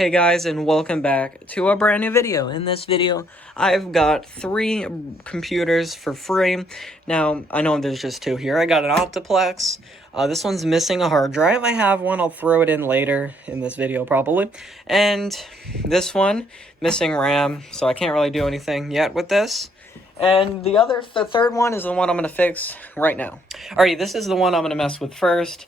Hey guys, and welcome back to a brand new video. In this video, I've got 3 computers for free. Now, I know there's just 2 here. I got an Optiplex. This one's missing a hard drive. I have one. I'll throw it in later in this video, probably. And this one, missing RAM, so I can't really do anything yet with this. And the third one is the one I'm going to fix right now. Alright, this is the one I'm going to mess with first.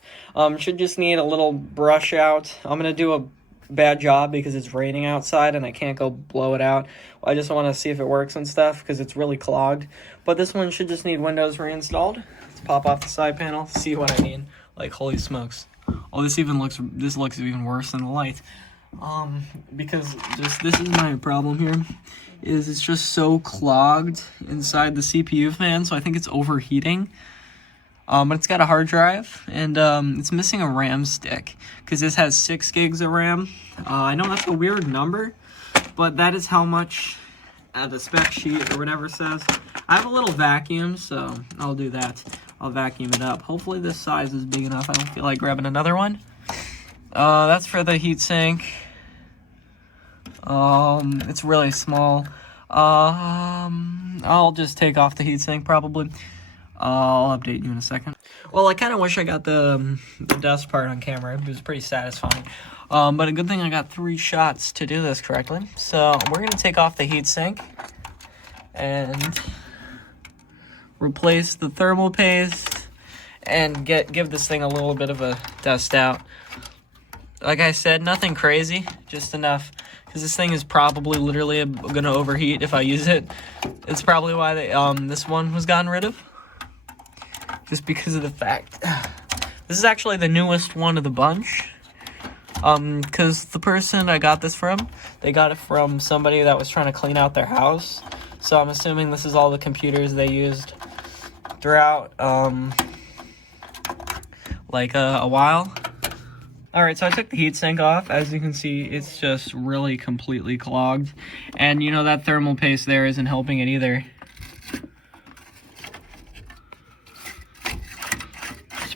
Should just need a little brush out. I'm going to do a bad job because it's raining outside and I can't go blow it out. I just want to see if it works and stuff because it's really clogged. But this one should just need Windows reinstalled. Let's pop off the side panel, see what I mean. Like, holy smokes. Oh, this looks even worse than the light. Because this is my problem here, is it's just so clogged inside the CPU fan, so I think it's overheating. But it's got a hard drive, and it's missing a RAM stick, because this has 6 gigs of RAM. I know that's a weird number, but that is how much the spec sheet or whatever says. I have a little vacuum, so I'll do that. I'll vacuum it up. Hopefully this size is big enough. I don't feel like grabbing another one. That's for the heatsink. It's really small. I'll just take off the heatsink probably. I'll update you in a second. Well, I kind of wish I got the dust part on camera. It was pretty satisfying. But a good thing I got 3 shots to do this correctly. So we're going to take off the heatsink and replace the thermal paste and give this thing a little bit of a dust out. Like I said, nothing crazy, just enough. Because this thing is probably literally going to overheat if I use it. It's probably why this one was gotten rid of. Just because of the fact this is actually the newest one of the bunch, because the person I got this from, they got it from somebody that was trying to clean out their house, so I'm assuming this is all the computers they used throughout like a while. Alright, so I took the heatsink off. As you can see, it's just really completely clogged, and you know that thermal paste there isn't helping it either.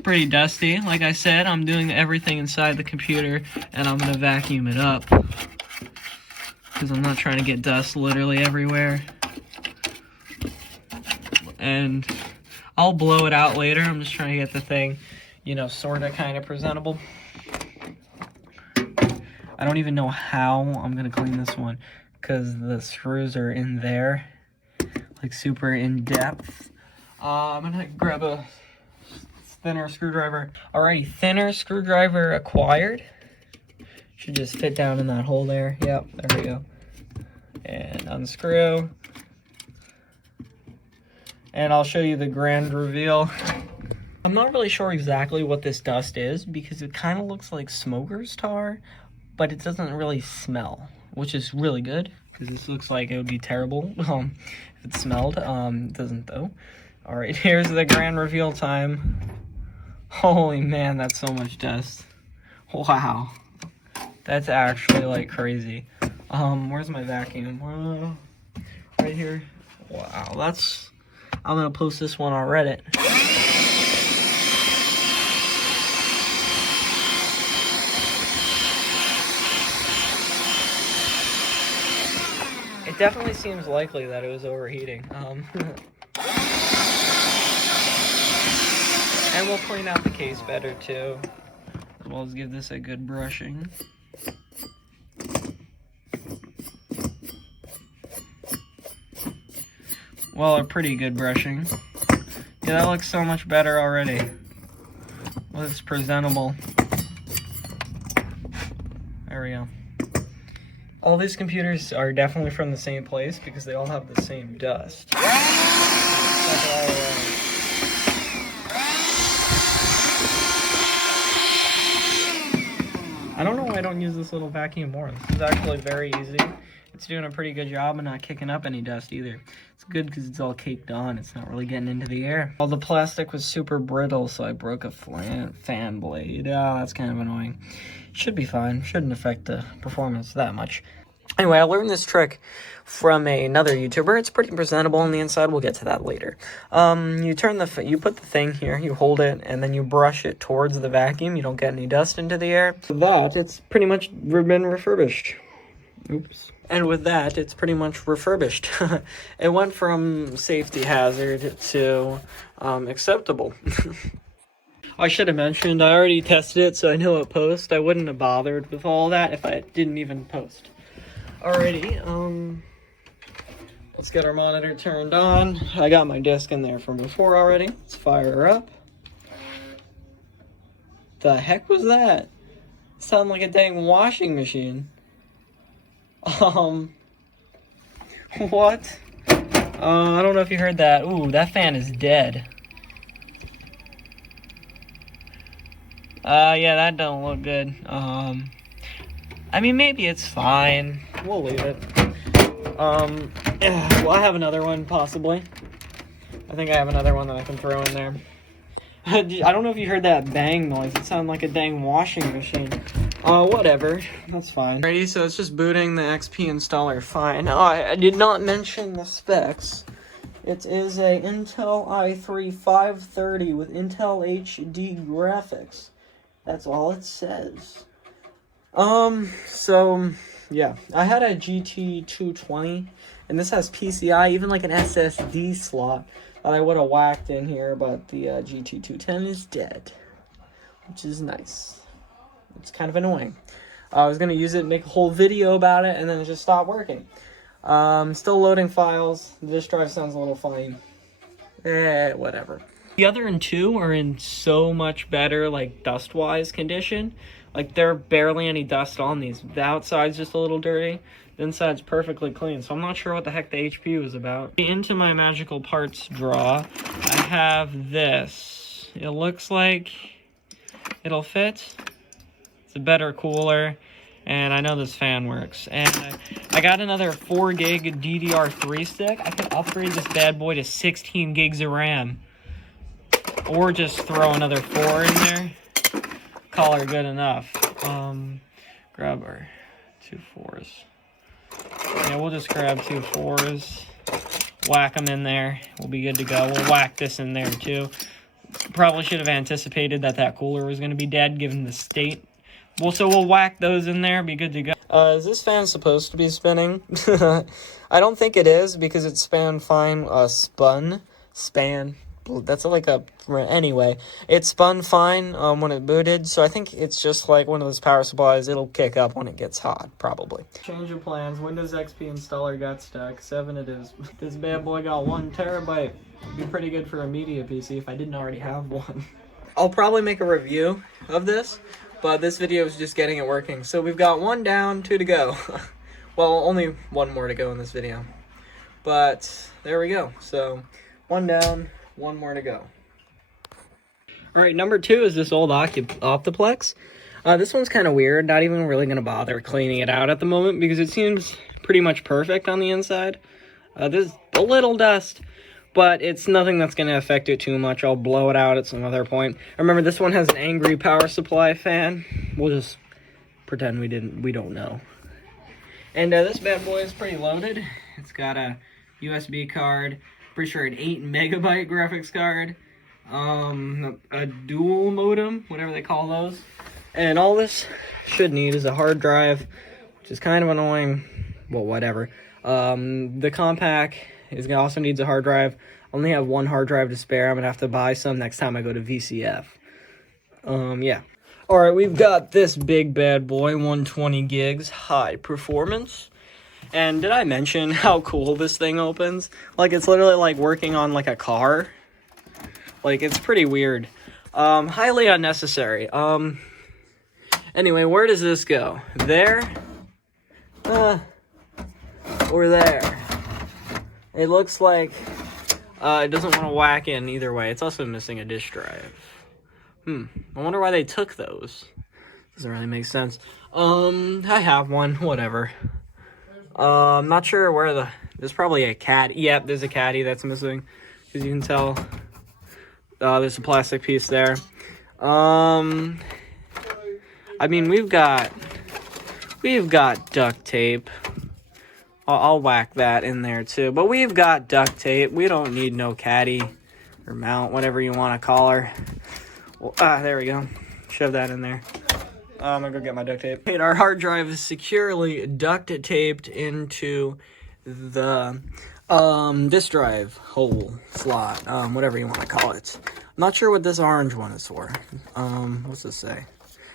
Pretty dusty. Like I said, I'm doing everything inside the computer, and I'm gonna vacuum it up because I'm not trying to get dust literally everywhere. And I'll blow it out later. I'm just trying to get the thing, you know, sorta kind of presentable. I don't even know how I'm gonna clean this one because the screws are in there, like super in depth. I'm gonna grab a thinner screwdriver. Alrighty, thinner screwdriver acquired. Should just fit down in that hole there. Yep, there we go. And unscrew. And I'll show you the grand reveal. I'm not really sure exactly what this dust is because it kind of looks like smoker's tar, but it doesn't really smell, which is really good because this looks like it would be terrible if it smelled. It doesn't though. Alright, here's the grand reveal time. Holy man, that's so much dust. Wow. That's actually like crazy. Where's my vacuum? Right here. Wow, that's... I'm gonna post this one on Reddit. It definitely seems likely that it was overheating. And we'll clean out the case better too, as well as give this a good brushing. Well, a pretty good brushing. Yeah, that looks so much better already. Looks presentable. There we go. All these computers are definitely from the same place because they all have the same dust. I don't know why I don't use this little vacuum more. This is actually very easy. It's doing a pretty good job and not kicking up any dust either. It's good because it's all caked on. It's not really getting into the air. All the plastic was super brittle, so I broke a fan blade. Oh, that's kind of annoying. Should be fine. Shouldn't affect the performance that much. Anyway, I learned this trick from another YouTuber. It's pretty presentable on the inside. We'll get to that later. You put the thing here, you hold it, and then you brush it towards the vacuum. You don't get any dust into the air. With that, it's pretty much been refurbished. Oops. And with that, it's pretty much refurbished. It went from safety hazard to acceptable. I should have mentioned, I already tested it, so I know it posts. I wouldn't have bothered with all that if I didn't even post. Alrighty, let's get our monitor turned on. I got my disc in there from before already. Let's fire her up. The heck was that? It sounded like a dang washing machine. What? I don't know if you heard that. Ooh, that fan is dead. Yeah, that don't look good. I mean, maybe it's fine. We'll leave it. Yeah, well, I have another one, possibly. I think I have another one that I can throw in there. I don't know if you heard that bang noise. It sounded like a dang washing machine. Whatever. That's fine. Alrighty, so it's just booting the XP installer fine. Oh, I did not mention the specs. It is a Intel i3 530 with Intel HD graphics. That's all it says. So, yeah. I had a GT220, and this has PCI, even like an SSD slot that I would have whacked in here, but the GT210 is dead, which is nice. It's kind of annoying. I was going to use it and make a whole video about it, and then it just stopped working. Still loading files. The disk drive sounds a little funny. Whatever. The other two are in so much better, like, dust-wise condition. Like, there are barely any dust on these. The outside's just a little dirty. The inside's perfectly clean, so I'm not sure what the heck the HP was about. Into my magical parts drawer, I have this. It looks like it'll fit. It's a better cooler, and I know this fan works. And I got another 4 gig DDR3 stick. I could upgrade this bad boy to 16 gigs of RAM. Or just throw another 4 in there. Call her good enough. Grab our 2 4s. Yeah, we'll just grab 2 4s. Whack them in there. We'll be good to go. We'll whack this in there too. Probably should have anticipated that cooler was going to be dead given the state. Well, so we'll whack those in there. Be good to go. Is this fan supposed to be spinning? I don't think it is because it span fine. Span. That's like a... Anyway, it spun fine when it booted, so I think it's just like one of those power supplies. It'll kick up when it gets hot, probably. Change of plans. Windows XP installer got stuck. 7 it is. This bad boy got 1 terabyte. It'd be pretty good for a media PC if I didn't already have one. I'll probably make a review of this, but this video is just getting it working. So we've got 1 down, 2 to go. Well, only 1 more to go in this video. But there we go. So 1 down, 1 more to go. Alright, number 2 is this old Optiplex. This one's kind of weird. Not even really going to bother cleaning it out at the moment because it seems pretty much perfect on the inside. There's a little dust, but it's nothing that's going to affect it too much. I'll blow it out at some other point. Remember, this one has an angry power supply fan. We'll just pretend we don't know. And this bad boy is pretty loaded. It's got a USB card. Pretty sure an 8 megabyte graphics card. A dual modem, whatever they call those. And all this should need is a hard drive, which is kind of annoying. Well, whatever. The Compaq also needs a hard drive. I only have 1 hard drive to spare. I'm gonna have to buy some next time I go to VCF. Yeah. Alright, we've got this big bad boy, 120 gigs, high performance. And did I mention how cool this thing opens? Like, it's literally like working on like a car. Like, it's pretty weird. Highly unnecessary. Anyway, where does this go? There? Or there? It looks like it doesn't want to whack in either way. It's also missing a disk drive. I wonder why they took those. Doesn't really make sense. I have one. Whatever. I'm not sure where there's probably a caddy. Yep, there's a caddy that's missing. As you can tell. There's a plastic piece there. I mean, we've got duct tape. I'll whack that in there too. But we've got duct tape. We don't need no caddy or mount, whatever you want to call her. Well, there we go. Shove that in there. I'm gonna go get my duct tape. Our hard drive is securely duct taped into the disk drive hole slot, whatever you want to call it. I'm not sure what this orange one is for. What's this say?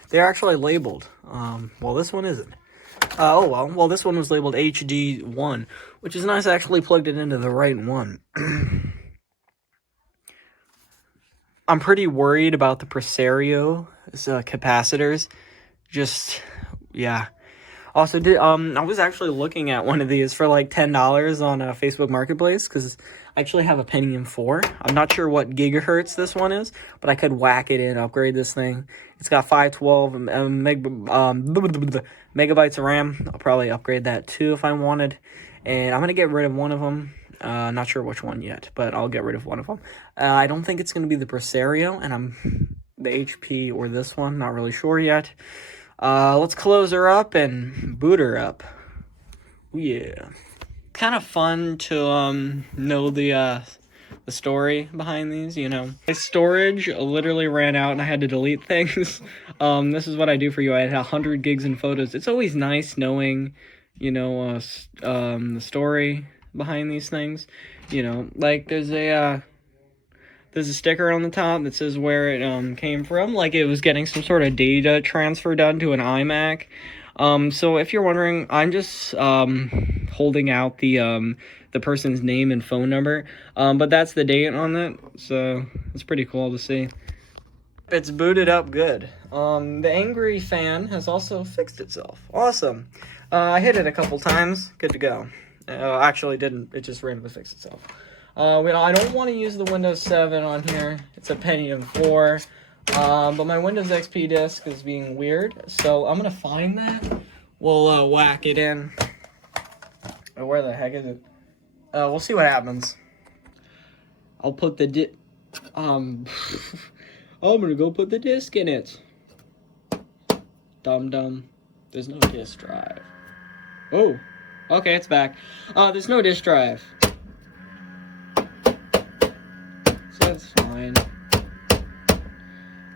They're actually labeled. Well, this one isn't. Well, this one was labeled HD1, which is nice. I actually plugged it into the right one. I'm pretty worried about the Presario capacitors. Just, yeah. Also, I was actually looking at one of these for like $10 on Facebook Marketplace, because I actually have a Pentium 4. I'm not sure what gigahertz this one is, but I could whack it in, upgrade this thing. It's got 512 megabytes of RAM. I'll probably upgrade that too if I wanted. And I'm going to get rid of one of them. Not sure which one yet, but I'll get rid of one of them. I don't think it's going to be the Presario, and I'm the HP or this one. Not really sure yet. Let's close her up and boot her up. Yeah. Kind of fun to know the story behind these, you know. My storage literally ran out and I had to delete things. This is what I do for you. I had 100 gigs in photos. It's always nice knowing, you know, the story behind these things. You know, like there's a sticker on the top that says where it came from, like it was getting some sort of data transfer done to an iMac. So if you're wondering, I'm just holding out the person's name and phone number, but that's the date on it, so it's pretty cool to see. It's booted up good. The Angry Fan has also fixed itself. Awesome. I hit it a couple times. Good to go. Actually didn't. It just randomly fixed itself. I don't want to use the Windows 7 on here. It's a Pentium 4. But my Windows XP disk is being weird, so I'm going to find that. We'll whack it in. Oh, where the heck is it? We'll see what happens. I'll put the I'm going to go put the disk in it. Dum-dum. There's no disk drive. Oh, okay, it's back. There's no disk drive. That's fine.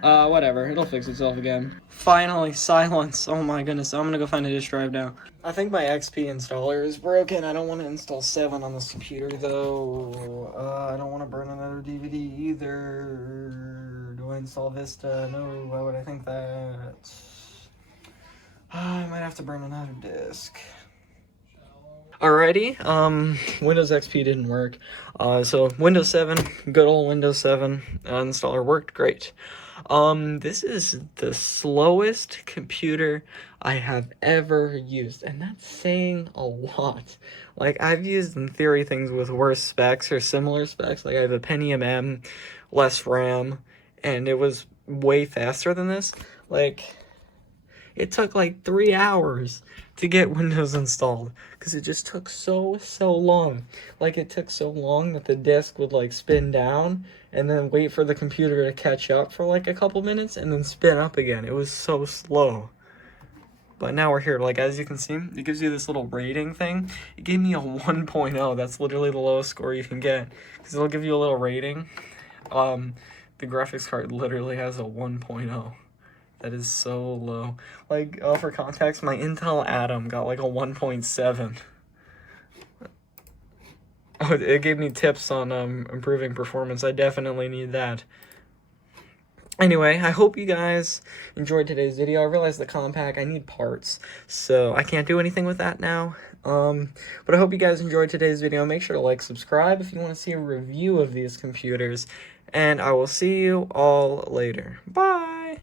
Whatever. It'll fix itself again. Finally, silence. Oh my goodness. I'm gonna go find a disk drive now. I think my XP installer is broken. I don't want to install 7 on this computer, though. I don't want to burn another DVD either. Do I install Vista? No. Why would I think that? I might have to burn another disk. Alrighty, Windows XP didn't work, so Windows 7, good old Windows 7 installer worked great. This is the slowest computer I have ever used, and that's saying a lot. Like, I've used, in theory, things with worse specs or similar specs, like I have a Pentium M, less RAM, and it was way faster than this. Like, it took like 3 hours to get Windows installed, because it just took so long. Like, it took so long that the disk would like spin down and then wait for the computer to catch up for like a couple minutes and then spin up again. It was so slow. But now we're here. Like, as you can see, it gives you this little rating thing. It gave me a 1.0. That's literally the lowest score you can get, because it'll give you a little rating. The graphics card literally has a 1.0. That is so low. Like, for context, my Intel Atom got like a 1.7. Oh, it gave me tips on improving performance. I definitely need that. Anyway, I hope you guys enjoyed today's video. I realized the Compaq, I need parts, so I can't do anything with that now. But I hope you guys enjoyed today's video. Make sure to like, subscribe if you want to see a review of these computers, and I will see you all later. Bye!